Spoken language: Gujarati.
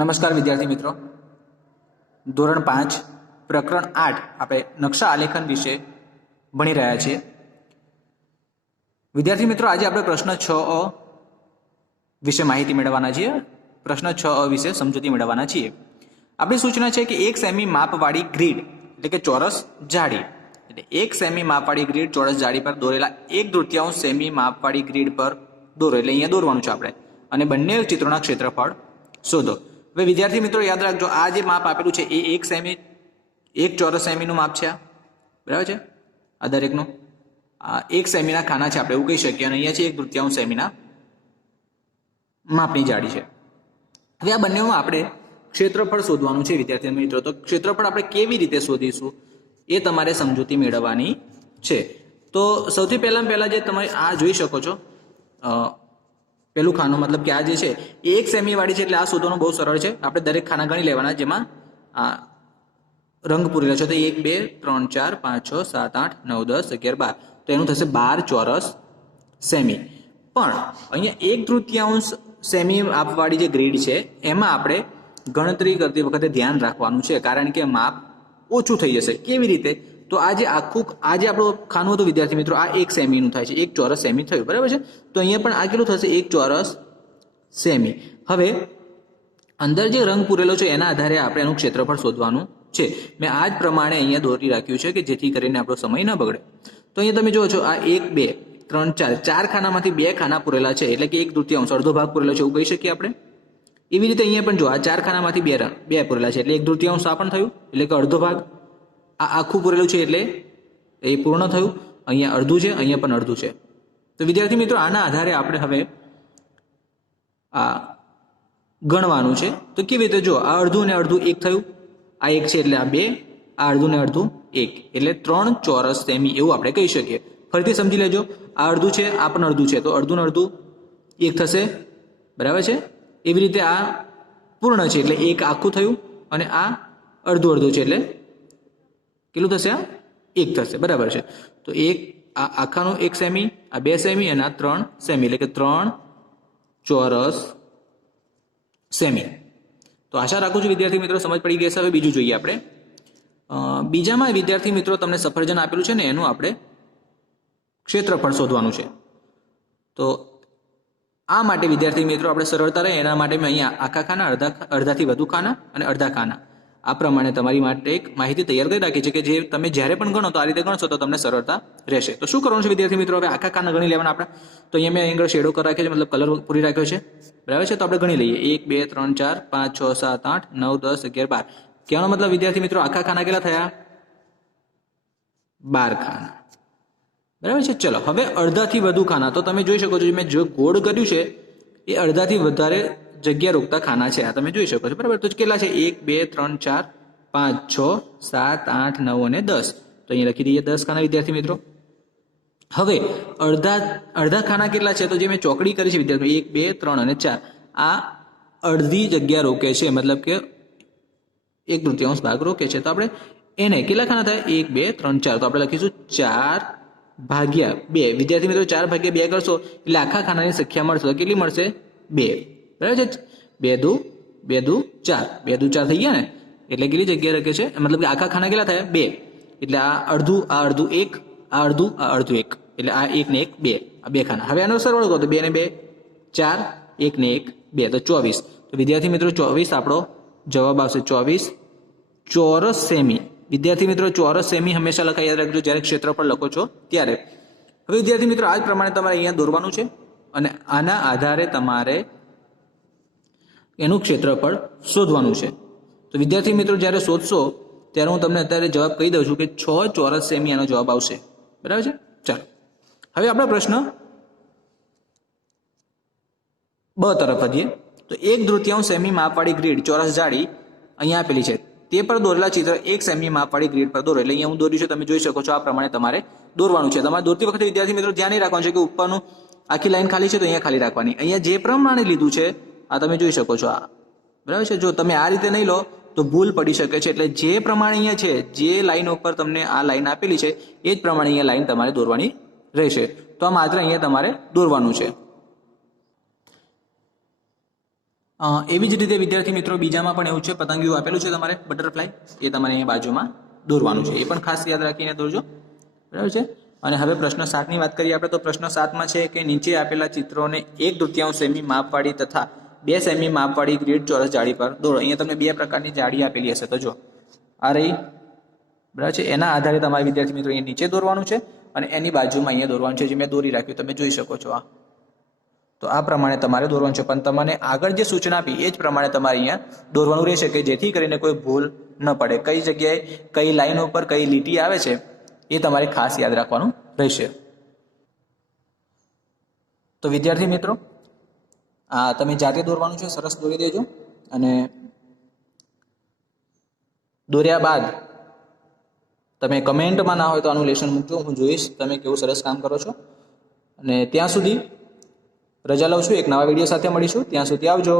નમસ્કાર વિદ્યાર્થી મિત્રો, ધોરણ 5 પ્રકરણ 8 આપણે નકશા આલેખન વિશે ભણી રહ્યા છીએ. વિદ્યાર્થી મિત્રો, આજે આપણે પ્રશ્ન 6 વિશે માહિતી મેળવવાના છીએ. પ્રશ્ન 6 વિશે સમજૂતી મેળવવાના છીએ. આપણી સૂચના છે કે 1 સેમી માપવાળી ગ્રીડ એટલે કે ચોરસ જાળી, એટલે 1 સેમી માપવાળી ગ્રીડ ચોરસ જાળી પર દોરેલા 1/3 સેમી માપવાળી ગ્રીડ પર દોરો, એટલે અહીંયા દોરવાનું છે આપણે, અને બંને ચિત્રોના ક્ષેત્રફળ શોધો. હવે વિદ્યાર્થી મિત્રો યાદ રાખજો, આ જે માપ આપેલું છે એ 1 સેમી, 1 ચોરસ સેમીનું માપ છે, બરાબર છે. આ દરેકનું 1 સેમીના ખાના છે, આપણે એવું કહી શકીએ, અને અહીંયા છે 1/3 સેમીના માપની જાળી છે. હવે આ બંનેમાં આપણે ક્ષેત્રફળ શોધવાનું છે વિદ્યાર્થી મિત્રો. તો ક્ષેત્રફળ આપણે કેવી રીતે શોધીશું એ તમારે સમજૂતી મેળવવાની છે. તો સૌથી પહેલાં જે તમે આ જોઈ શકો છો, પેલું ખાનું મતલબ કે આ જે છે એ 1 સેમી વાળી છે, એટલે આ શોધવાનું બહુ સરળ છે. આપણે દરેક ખાના ગણી લેવાના, જેમાં આ રંગ પૂરેલા છે. તો 1 2 3 4 5 6 7 8 9 10 11 12, તો એનું થશે 12 ચોરસ સેમી. પણ અહીંયા 1/3 સેમી માપવાળી જે ગ્રીડ છે એમાં આપણે ગણતરી કરતી વખતે ધ્યાન રાખવાનું છે, કારણ કે માપ ઓછું થઈ જશે. કેવી રીતે? તો આ જે આપણું ખાનું હતું વિદ્યાર્થી મિત્રો, આ 1 સેમીનું થાય છે, 1 ચોરસ સેમી થયું, બરાબર છે. તો અહીંયા પણ આ કેટલું થશે? 1 ચોરસ સેમી. હવે અંદર જે રંગ પૂરેલો છે એના આધારે આપણે એનું ક્ષેત્રફળ શોધવાનું છે. મેં આ જ પ્રમાણે અહીંયા દોરી રાખ્યું છે કે જેથી કરીને આપણો સમય ન બગડે. તો અહીંયા તમે જુઓ છો, આ 1 2 3 4 4 ખાનામાંથી 2 ખાના પૂરેલા છે, એટલે કે 1/3 અડધો ભાગ પૂરેલો છે એવું કહી શકીએ આપણે. એવી રીતે અહીંયા પણ જો આ 4 ખાનામાંથી 2 પૂરેલા છે, એટલે 1/3 આ પણ થયું, એટલે કે અડધો ભાગ. આ આખું પૂરેલું છે એટલે એ પૂર્ણ થયું. અહીંયા અડધું છે, અહીંયા પણ અડધું છે. તો વિદ્યાર્થી મિત્રો આના આધારે આપણે હવે આ ગણવાનું છે. તો કેવી રીતે? જો આ અડધું ને અડધું 1 થયું, આ 1 છે એટલે આ 2, આ અડધું ને અડધું 1, એટલે 3 ચોરસ સેમી એવું આપણે કહી શકીએ. ફરીથી સમજી લેજો, આ અડધું છે, આ પણ અડધું છે, તો અડધું ને અડધું 1 થશે, બરાબર છે. એવી રીતે આ પૂર્ણ છે એટલે 1 આખું થયું, અને આ અડધું અડધું છે એટલે કેટલું થશે? આ 1 થશે, બરાબર છે. તો આ આખાનું 1 સેમી, આ 2 સેમી, અને આ 3 સેમી, એટલે કે 3 ચોરસ સેમી. તો આશા રાખું છું વિદ્યાર્થી મિત્રો સમજ પડી ગઈ છે. હવે બીજું જોઈએ આપણે. બીજામાં વિદ્યાર્થી મિત્રો તમને સફરજન આપેલું છે ને, એનું આપણે ક્ષેત્રફળ શોધવાનું છે. તો આ માટે વિદ્યાર્થી મિત્રો આપણે સરળતા રહે એના માટે મેં અહીંયા આખા ખાના, અડધાથી વધુ ખાના અને અડધા ખાના, આ પ્રમાણે તમારી માટે એક માહિતી તૈયાર કરી રાખી છે કે જે તમે જ્યારે પણ ગણો તો આ રીતે ગણશો તો તમને સરળતા રહેશે. તો શું કરવાનું છે વિદ્યાર્થી મિત્રો? હવે આખા ખાના ગણી લેવાના આપણે. તો અહીંયા મેં આગળ શેડો કરી રાખ્યો છે, મતલબ કલર પૂરી રાખ્યો છે, બરાબર છે. તો આપણે ગણી લઈએ. 1 2 3 4 5 6 7 8 9 10 11 12. કહેવાનો મતલબ વિદ્યાર્થી મિત્રો આખા ખાના કેટલા થયા? 12 ખાના, બરાબર છે. ચલો હવે અડધાથી વધુ ખાના. તો તમે જોઈ શકો છો, મેં જો ગોળ કર્યું છે એ અડધાથી વધારે જગ્યા રોકતા ખાના છે, આ તમે જોઈ શકો છો, બરાબર. તો કેટલા છે? 1 2 3 4 5 6 7 8 9 અને 10. તો અહીંયા લખી દઈએ 10 ખાના વિદ્યાર્થી મિત્રો. હવે અડધા ખાના કેટલા છે? તો જે મેં ચોકડી કરી છે વિદ્યાર્થી, 1 2 3 અને 4, આ અડધી જગ્યા રોકે છે, મતલબ કે 1/3 ભાગ રોકે છે. તો આપણે એને કેટલા ખાના થાય? 1 2 3 4. તો આપણે લખીશું 4 ભાગ્યા 2. વિદ્યાર્થી મિત્રો 4 ભાગ્યા 2 કરશો એટલે આખા ખાનાની સંખ્યા મળશે. તો કેટલી મળશે? 2, બરાબર છે. 2 દુ 4, 2 દુ 4 થઈ ગયા ને, એટલે કેટલી જગ્યા રાખે છે? મતલબ કે આખા ખાના કેટલા થયા? 2. એટલે આ અડધું 1, આ અડધું 1, એટલે આ 1 ને 1 2, આ 2 ખાના. હવે આનો સરવાળો કરો તો 2 ને 2 4, 1 ને 1 2, તો 24. તો વિદ્યાર્થી મિત્રો 24 આપણો જવાબ આવશે. 24 ચોરસ સેમી. વિદ્યાર્થી મિત્રો ચોરસ સેમી હંમેશા લખાય, યાદ રાખજો જ્યારે ક્ષેત્રફળ લખો છો ત્યારે. હવે વિદ્યાર્થી મિત્રો આ જ પ્રમાણે તમારે અહીંયા દોરવાનું છે, અને આના આધારે તમારે એનું ક્ષેત્રફળ શોધવાનું છે. તો વિદ્યાર્થી મિત્રો જ્યારે શોધશો ત્યારે હું તમને અત્યારે જવાબ કહી દઉં છું કે 6 ચોરસ સેમી આનો જવાબ આવશે, બરાબર છે. ચાલો હવે આપણે પ્રશ્ન બ તરફ વધીએ. તો 1/3 સેમી માપવાળી ગ્રીડ ચોરસ જાળી અહીંયા આપેલી છે, તે પર દોરેલા ચિત્ર 1 સેમી માપવાળી ગ્રીડ પર દોરો. એટલે અહીંયા હું દોર્યું છું, તમે જોઈ શકો છો. આ પ્રમાણે તમારે દોરવાનું છે. તમારે દોરતી વખતે વિદ્યાર્થી મિત્રો ધ્યાન એ રાખવાનું છે કે ઉપરનું આખી લાઈન ખાલી છે તો અહીંયા ખાલી રાખવાની. અહીંયા જે પ્રમાણે લીધું છે આ તમે જોઈ શકો છો, આ બરાબર છે. જો તમે આ રીતે નહીં લો તો ભૂલ પડી શકે છે. એટલે જે પ્રમાણે અહીંયા છે, જે લાઈન ઉપર તમને આ લાઈન આપેલી છે એ જ પ્રમાણે અહીંયા લાઈન તમારે દોરવાની રહેશે. તો આ માત્ર અહીંયા તમારે દોરવાનું છે. એવી જ રીતે વિદ્યાર્થી મિત્રો બીજામાં પણ એવું છે, પતંગિયું આપેલું છે તમારે બટરફ્લાય, એ તમારે અહીંયા બાજુમાં દોરવાનું છે, એ પણ ખાસ યાદ રાખીને દોરજો, બરાબર છે। અને હવે પ્રશ્ન 7ની વાત કરીએ આપણે, તો પ્રશ્ન 7માં છે કે નીચે આપેલા ચિત્રોને 1/2 સેમી માપવાળી તથા 2 સેમી માપવાળી ગ્રીડ ચોરસ જાળી પર દોરો। અહીંયા તમને 2 પ્રકારની જાળી આપેલી હશે, તો જો આ રહી, બરાબર છે। એના આધારે તમારે વિદ્યાર્થી મિત્રો અહીંયા નીચે દોરવાનું છે અને એની બાજુમાં અહીંયા દોરવાનું છે, જે મેં દોરી રાખ્યું તમે જોઈ શકો છો। તો આ પ્રમાણે તમારે દોરવાનું છે, પણ તમને આગળ જે સૂચના આપી એ જ પ્રમાણે તમારે અહીંયા દોરવાનું રહેશે, કે જેથી કરીને કોઈ ભૂલ ન પડે, કઈ જગ્યાએ કઈ લાઈન ઉપર કઈ લીટી આવે છે એ તમારે ખાસ યાદ રાખવાનું રહેશે। તો વિદ્યાર્થી મિત્રો આ તમે જાતે દોરવાનું છે, સરસ દોરી દેજો, અને દોર્યા બાદ તમે કમેન્ટમાં ના હોય તો આનું લેશન મૂકજો, હું જોઈશ તમે કેવું સરસ કામ કરો છો। અને ત્યાં સુધી રજા લઉં છું, એક નવા વિડીયો સાથે મળીશું, ત્યાં સુધી આવજો।